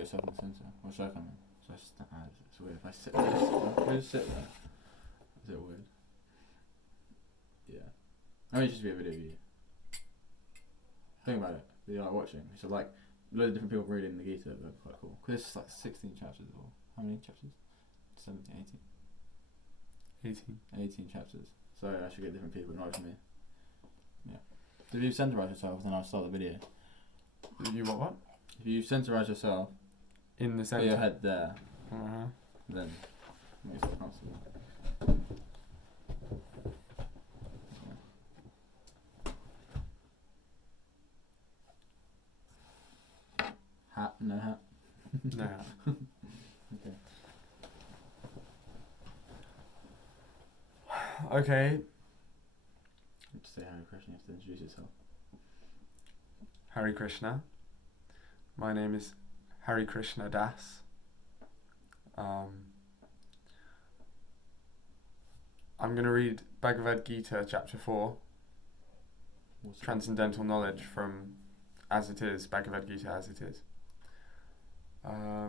Get yourself in the centre. Or should I come in? Should I stand? It's weird. If I sit there, just sit there. Is it weird? Yeah. I mean, just be a video of you. Think about it. You're like watching. So like, loads of different people reading the Gita. They're quite cool. Because it's like 16 chapters or how many chapters? 17, 18 chapters. So I should get different people to watch me. Yeah. So if you centerize yourself, then I'll start the video. You what? If you centerize yourself, In the put centre. your head there, then make yourself comfortable. Hat? No hat? No. Okay. Okay. Just say Hare Krishna, you have to introduce yourself. Hare Krishna. My name is Hare Krishna Das. I'm going to read Bhagavad-Gita chapter 4, Transcendental Knowledge from As It Is, Bhagavad-Gita As It Is. I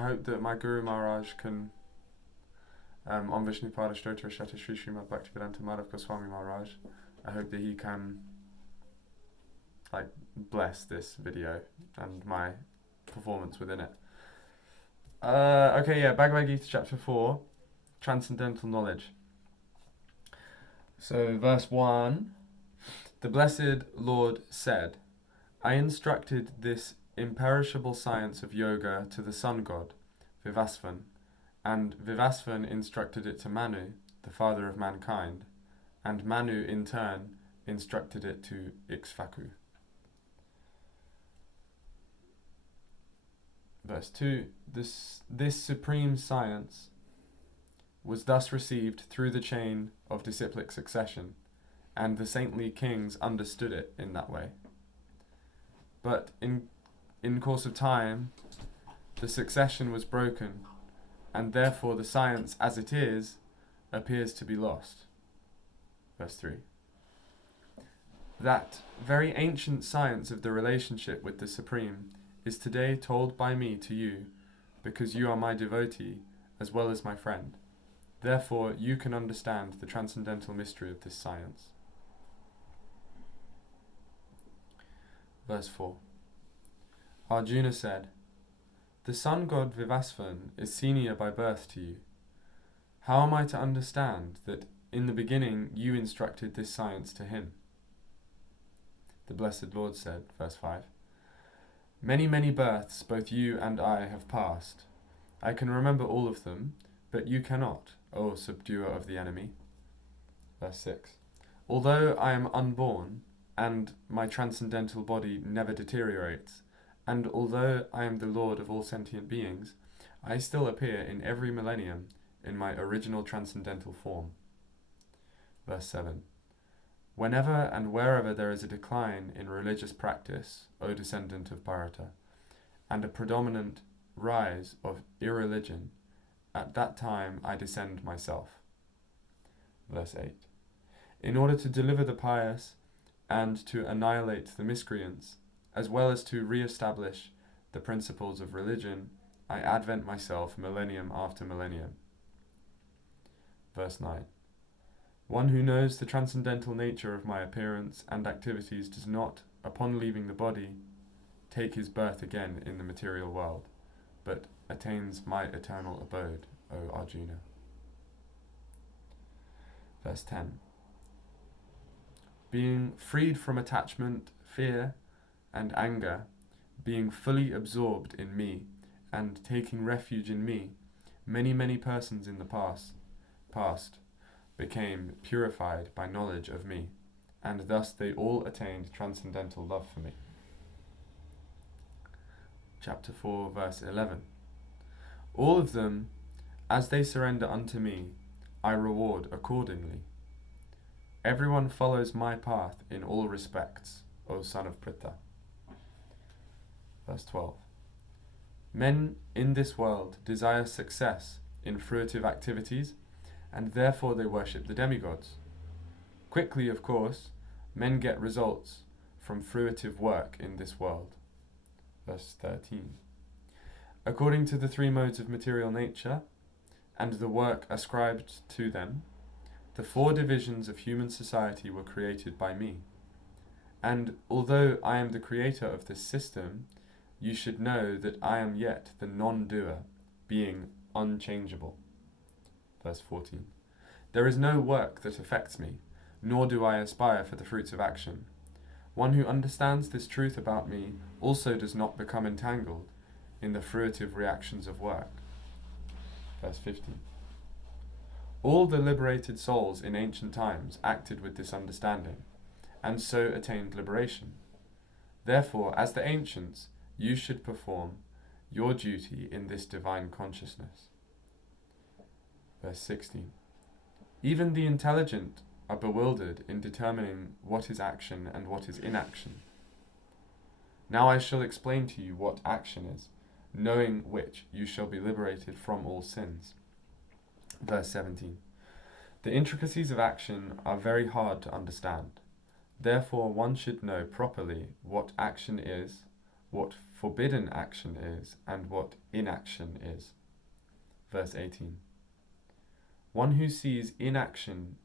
hope that my Guru Maharaj can, on Vishnu Pada Stotra Shata Shri Srimad Bhaktivedanta Madhav Goswami Maharaj, I hope that he can bless this video and my performance within it. Bhagavad Gita chapter 4, Transcendental Knowledge. So verse 1, the Blessed Lord said, I instructed this imperishable science of yoga to the sun god, Vivasvan, and Vivasvan instructed it to Manu, the father of mankind, and Manu in turn instructed it to Ikshvaku. Verse 2, this supreme science was thus received through the chain of disciplic succession, and the saintly kings understood it in that way. But in course of time, the succession was broken, and therefore the science as it is appears to be lost. Verse 3. That very ancient science of the relationship with the Supreme is today told by me to you, because you are my devotee as well as my friend. Therefore you can understand the transcendental mystery of this science. Verse 4. Arjuna said, the sun god Vivasvan is senior by birth to you. How am I to understand that in the beginning you instructed this science to him? The Blessed Lord said, verse 5, many, many births both you and I have passed. I can remember all of them, but you cannot, O subduer of the enemy. Verse 6. Although I am unborn, and my transcendental body never deteriorates, and although I am the Lord of all sentient beings, I still appear in every millennium in my original transcendental form. Verse 7. Whenever and wherever there is a decline in religious practice, O descendant of Bharata, and a predominant rise of irreligion, at that time I descend myself. Verse 8. In order to deliver the pious and to annihilate the miscreants, as well as to re-establish the principles of religion, I advent myself millennium after millennium. Verse 9. One who knows the transcendental nature of my appearance and activities does not, upon leaving the body, take his birth again in the material world, but attains my eternal abode, O Arjuna. Verse 10. Being freed from attachment, fear, and anger, being fully absorbed in me, and taking refuge in me, many, many persons in the past became purified by knowledge of me, and thus they all attained transcendental love for me. Chapter 4, verse 11. All of them, as they surrender unto me, I reward accordingly. Everyone follows my path in all respects, O son of Pritha. Verse 12. Men in this world desire success in fruitive activities, and therefore they worship the demigods. Quickly, of course, men get results from fruitive work in this world. Verse 13. According to the three modes of material nature, and the work ascribed to them, the four divisions of human society were created by me. And although I am the creator of this system, you should know that I am yet the non-doer, being unchangeable. Verse 14. There is no work that affects me, nor do I aspire for the fruits of action. One who understands this truth about me also does not become entangled in the fruitive reactions of work. Verse 15. All the liberated souls in ancient times acted with this understanding, and so attained liberation. Therefore, as the ancients, you should perform your duty in this divine consciousness. Verse 16. Even the intelligent are bewildered in determining what is action and what is inaction. Now I shall explain to you what action is, knowing which you shall be liberated from all sins. Verse 17. The intricacies of action are very hard to understand. Therefore one should know properly what action is, what forbidden action is, and what inaction is. Verse 18. One who sees inaction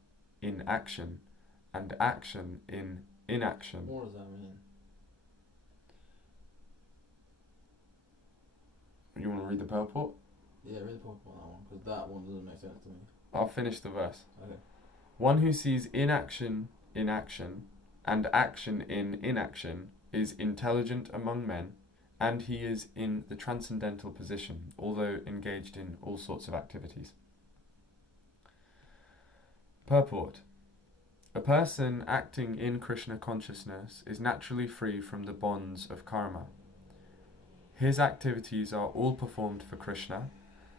in action and action in inaction. What does that mean? You want to read the purport? Yeah, read the purport on that one, because that one doesn't make sense to me. I'll finish the verse. Okay. One who sees inaction in action and action in inaction is intelligent among men, and he is in the transcendental position, although engaged in all sorts of activities. Purport. A person acting in Krishna consciousness is naturally free from the bonds of karma. His activities are all performed for Krishna,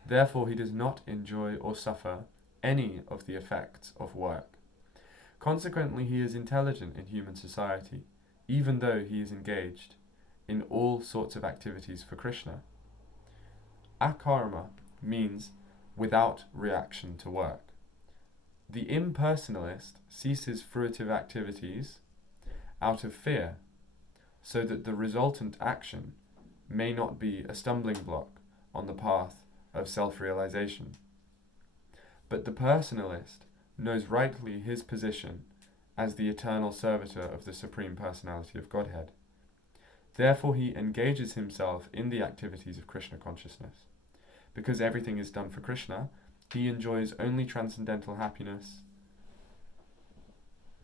therefore he does not enjoy or suffer any of the effects of work. Consequently, he is intelligent in human society, even though he is engaged in all sorts of activities for Krishna. Akarma means without reaction to work. The impersonalist ceases fruitive activities out of fear, so that the resultant action may not be a stumbling block on the path of self-realization. But the personalist knows rightly his position as the eternal servitor of the Supreme Personality of Godhead. Therefore he engages himself in the activities of Krishna consciousness. Because everything is done for Krishna, he enjoys only transcendental happiness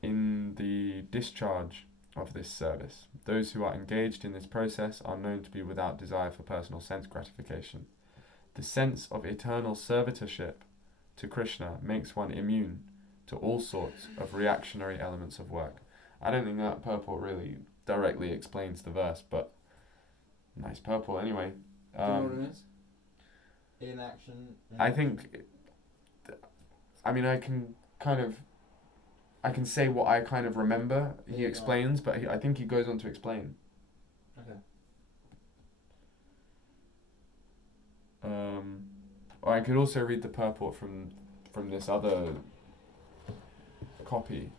in the discharge of this service. Those who are engaged in this process are known to be without desire for personal sense gratification. The sense of eternal servitorship to Krishna makes one immune to all sorts of reactionary elements of work. I don't think that purport really directly explains the verse, but nice purport anyway. Do you know what it is? Inaction. I think, I can say what I kind of remember he explains, but I think he goes on to explain. Okay. Or I could also read the purport from this other copy.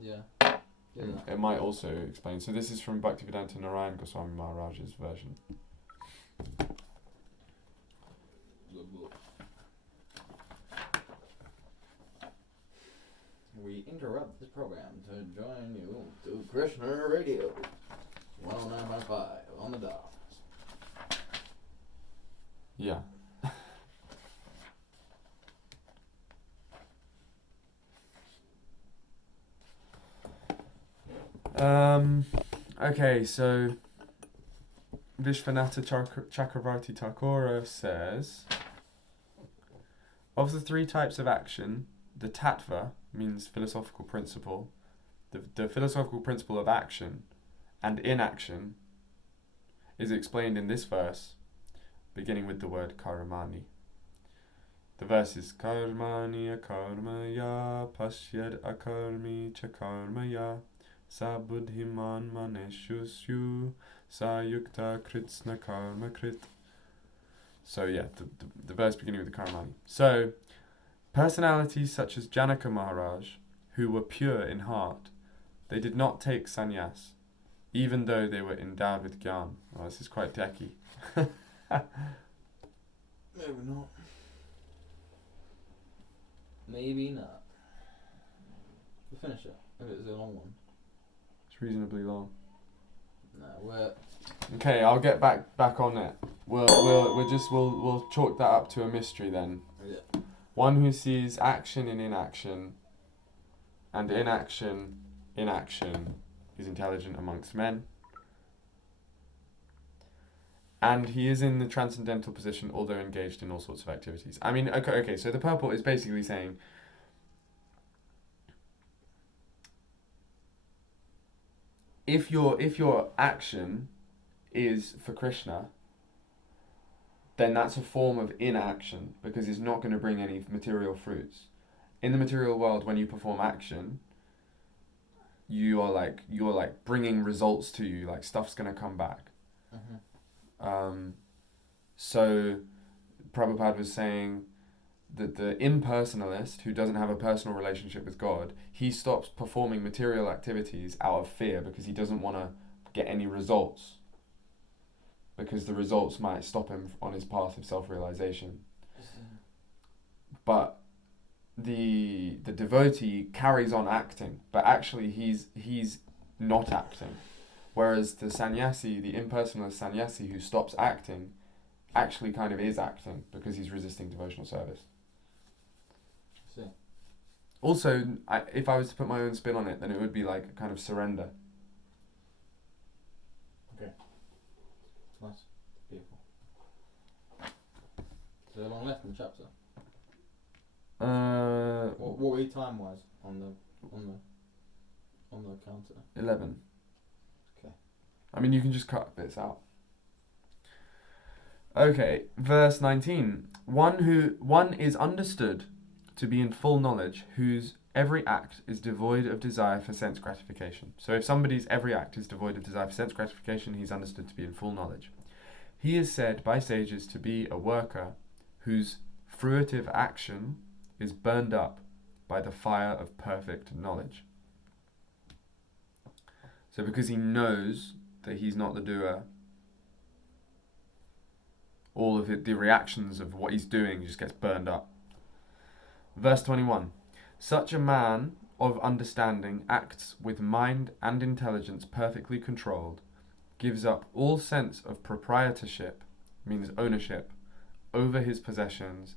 Yeah. It might also explain. So this is from Bhaktivedanta Narayan Goswami Maharaj's version. We interrupt this program to join you to Krishna Radio 109.5 on the dot. Yeah. Okay, so Vishwanatha Chakravarti Thakura says, of the three types of action, the tattva means philosophical principle, the philosophical principle of action and inaction is explained in this verse, beginning with the word karmani. The verse is karmani akarmaya pasyad akarmi cha karmaya sa buddhiman maneshusyu sa yukta kritsna karma krit. So yeah, the verse beginning with the karmani. So personalities such as Janaka Maharaj, who were pure in heart, they did not take sannyas, even though they were endowed with Gyan. Oh, this is quite techy. Maybe not. Maybe not. We'll finish it. If it's a long one. It's reasonably long. No, we're... Okay, I'll get back on it. We'll chalk that up to a mystery then. Yeah. One who sees action in inaction, and inaction is intelligent amongst men. And he is in the transcendental position, although engaged in all sorts of activities. I mean, okay, so the purport is basically saying, if your action is for Krishna, then that's a form of inaction, because it's not going to bring any material fruits. In the material world, when you perform action, you're like bringing results to you, like stuff's going to come back. Mm-hmm. So Prabhupada was saying that the impersonalist who doesn't have a personal relationship with God, he stops performing material activities out of fear because he doesn't want to get any results, because the results might stop him on his path of self-realization. But the devotee carries on acting, but actually he's not acting. Whereas the sannyasi, the impersonalist sannyasi who stops acting, actually kind of is acting because he's resisting devotional service. See. Also, if I was to put my own spin on it, then it would be like a kind of surrender. Okay. Nice. Beautiful. Is there long left in the chapter? What were we time-wise on the counter? 11. Okay. I mean, you can just cut bits out. Okay, verse 19. One is understood to be in full knowledge, whose every act is devoid of desire for sense gratification. So if somebody's every act is devoid of desire for sense gratification, he's understood to be in full knowledge. He is said by sages to be a worker whose fruitive action is burned up by the fire of perfect knowledge. So because he knows that he's not the doer, all of the reactions of what he's doing just gets burned up. Verse 21. Such a man of understanding acts with mind and intelligence perfectly controlled, gives up all sense of proprietorship, means ownership, over his possessions,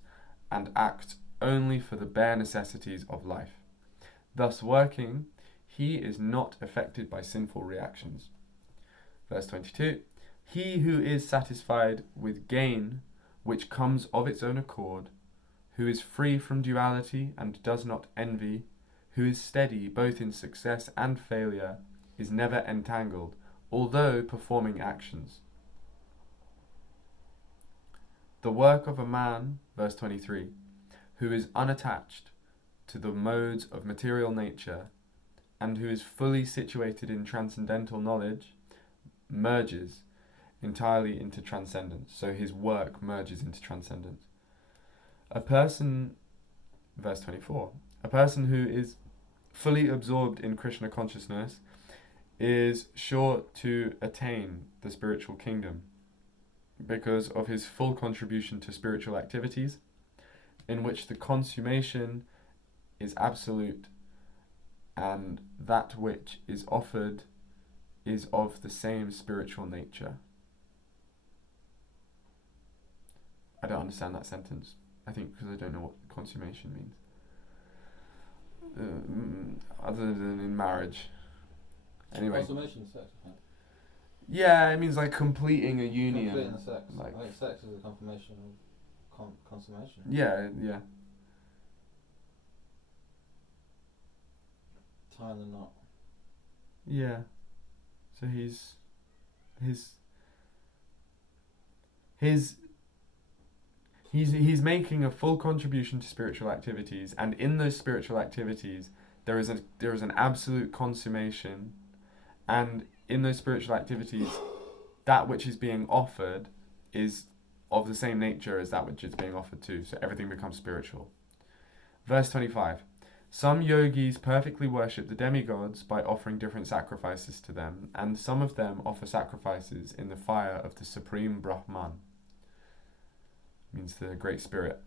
and acts only for the bare necessities of life. Thus working, he is not affected by sinful reactions. Verse 22. He who is satisfied with gain which comes of its own accord, who is free from duality and does not envy, who is steady both in success and failure, is never entangled, although performing actions. The work of a man, verse 23, who is unattached to the modes of material nature, and who is fully situated in transcendental knowledge, merges entirely into transcendence. So his work merges into transcendence. A person, verse 24, a person who is fully absorbed in Krishna consciousness is sure to attain the spiritual kingdom because of his full contribution to spiritual activities, in which the consummation is absolute, and that which is offered is of the same spiritual nature. I don't understand that sentence. I think because I don't know what consummation means. Other than in marriage. Anyway. Consummation is sex, I think. Yeah, it means like completing a union. Completing the sex. Like, I think sex is a confirmation of consummation. Yeah. Tying the knot. Yeah. So he's making a full contribution to spiritual activities, and in those spiritual activities there is an absolute consummation, and in those spiritual activities that which is being offered is of the same nature as that which is being offered to, so everything becomes spiritual. Verse 25. Some yogis perfectly worship the demigods by offering different sacrifices to them, and some of them offer sacrifices in the fire of the Supreme Brahman, means the Great Spirit.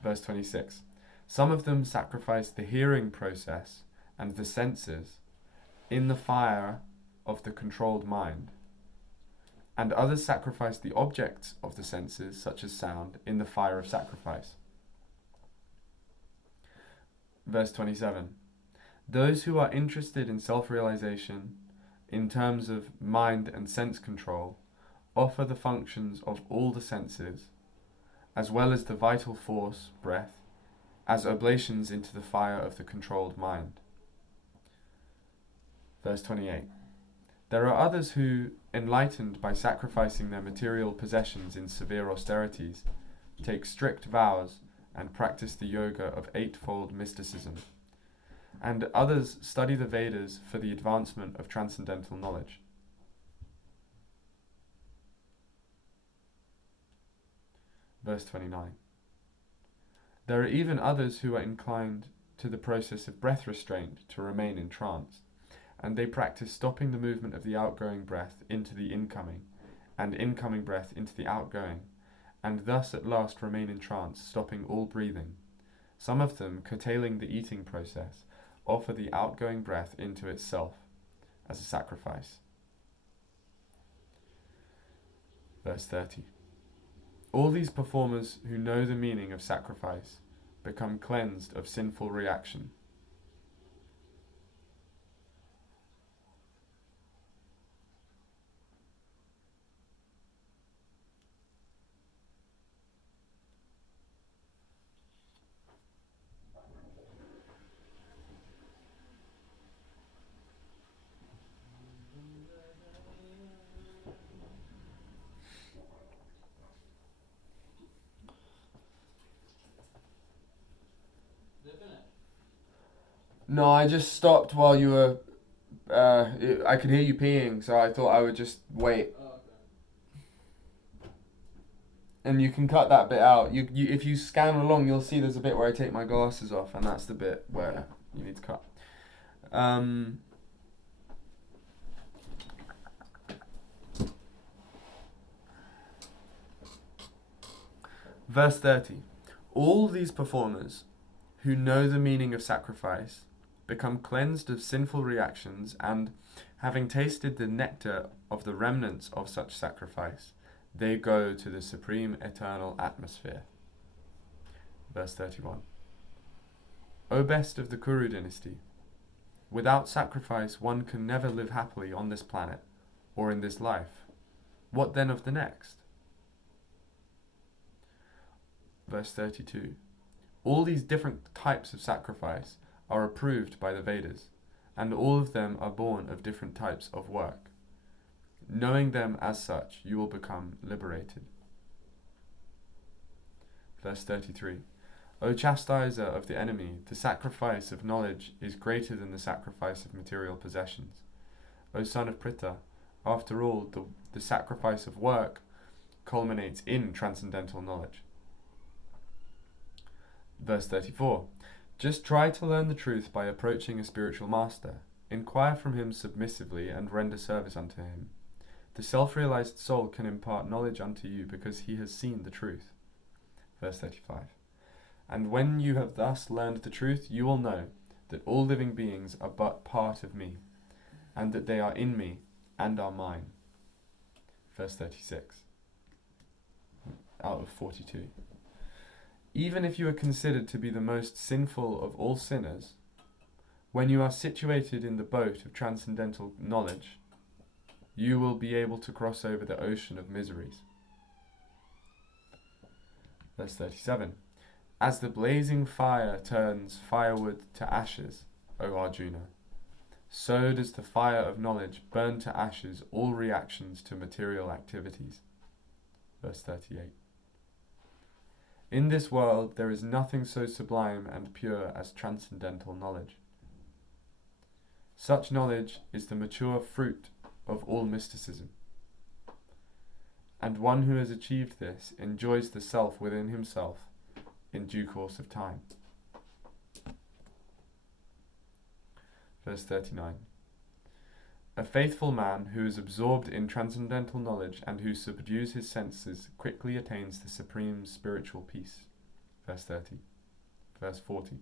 Verse 26. Some of them sacrifice the hearing process and the senses in the fire of the controlled mind, and others sacrifice the objects of the senses, such as sound, in the fire of sacrifice. Verse 27. Those who are interested in self-realization in terms of mind and sense control offer the functions of all the senses, as well as the vital force, breath, as oblations into the fire of the controlled mind. Verse 28. There are others who, enlightened by sacrificing their material possessions in severe austerities, take strict vows and practice the yoga of eightfold mysticism. And others study the Vedas for the advancement of transcendental knowledge. Verse 29. There are even others who are inclined to the process of breath restraint to remain in trance, and they practice stopping the movement of the outgoing breath into the incoming, and incoming breath into the outgoing, and thus at last remain in trance, stopping all breathing. Some of them, curtailing the eating process, offer the outgoing breath into itself as a sacrifice. Verse 30. All these performers who know the meaning of sacrifice become cleansed of sinful reaction. No, I just stopped while you were... I could hear you peeing, so I thought I would just wait. Oh, okay. And you can cut that bit out. If you scan along, you'll see there's a bit where I take my glasses off, and that's the bit where you need to cut. Verse 30. All these performers who know the meaning of sacrifice become cleansed of sinful reactions, and, having tasted the nectar of the remnants of such sacrifice, they go to the supreme eternal atmosphere. Verse 31. O best of the Kuru dynasty, without sacrifice one can never live happily on this planet or in this life. What then of the next? Verse 32. All these different types of sacrifice are approved by the Vedas, and all of them are born of different types of work. Knowing them as such, you will become liberated. Verse 33. O chastiser of the enemy, the sacrifice of knowledge is greater than the sacrifice of material possessions. O son of Pritha, after all, the sacrifice of work culminates in transcendental knowledge. Verse 34. Just try to learn the truth by approaching a spiritual master. Inquire from him submissively and render service unto him. The self-realized soul can impart knowledge unto you because he has seen the truth. Verse 35. And when you have thus learned the truth, you will know that all living beings are but part of me, and that they are in me and are mine. Verse 36. Out of 42. Even if you are considered to be the most sinful of all sinners, when you are situated in the boat of transcendental knowledge, you will be able to cross over the ocean of miseries. Verse 37. As the blazing fire turns firewood to ashes, O Arjuna, so does the fire of knowledge burn to ashes all reactions to material activities. Verse 38. In this world there is nothing so sublime and pure as transcendental knowledge. Such knowledge is the mature fruit of all mysticism. And one who has achieved this enjoys the self within himself in due course of time. Verse 39. A faithful man who is absorbed in transcendental knowledge and who subdues his senses quickly attains the supreme spiritual peace. Verse 30. Verse 40.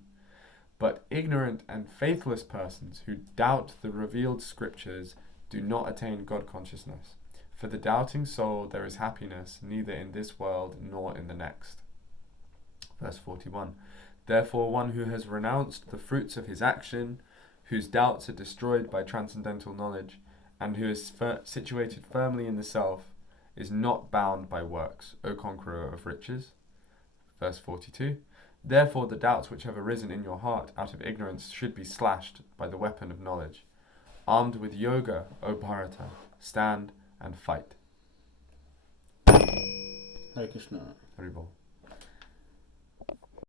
But ignorant and faithless persons who doubt the revealed scriptures do not attain God consciousness. For the doubting soul there is happiness neither in this world nor in the next. Verse 41. Therefore one who has renounced the fruits of his action, whose doubts are destroyed by transcendental knowledge, and who is situated firmly in the self, is not bound by works, O conqueror of riches. Verse 42. Therefore the doubts which have arisen in your heart out of ignorance should be slashed by the weapon of knowledge. Armed with yoga, O Bharata, stand and fight. Hare Krishna. Haribol.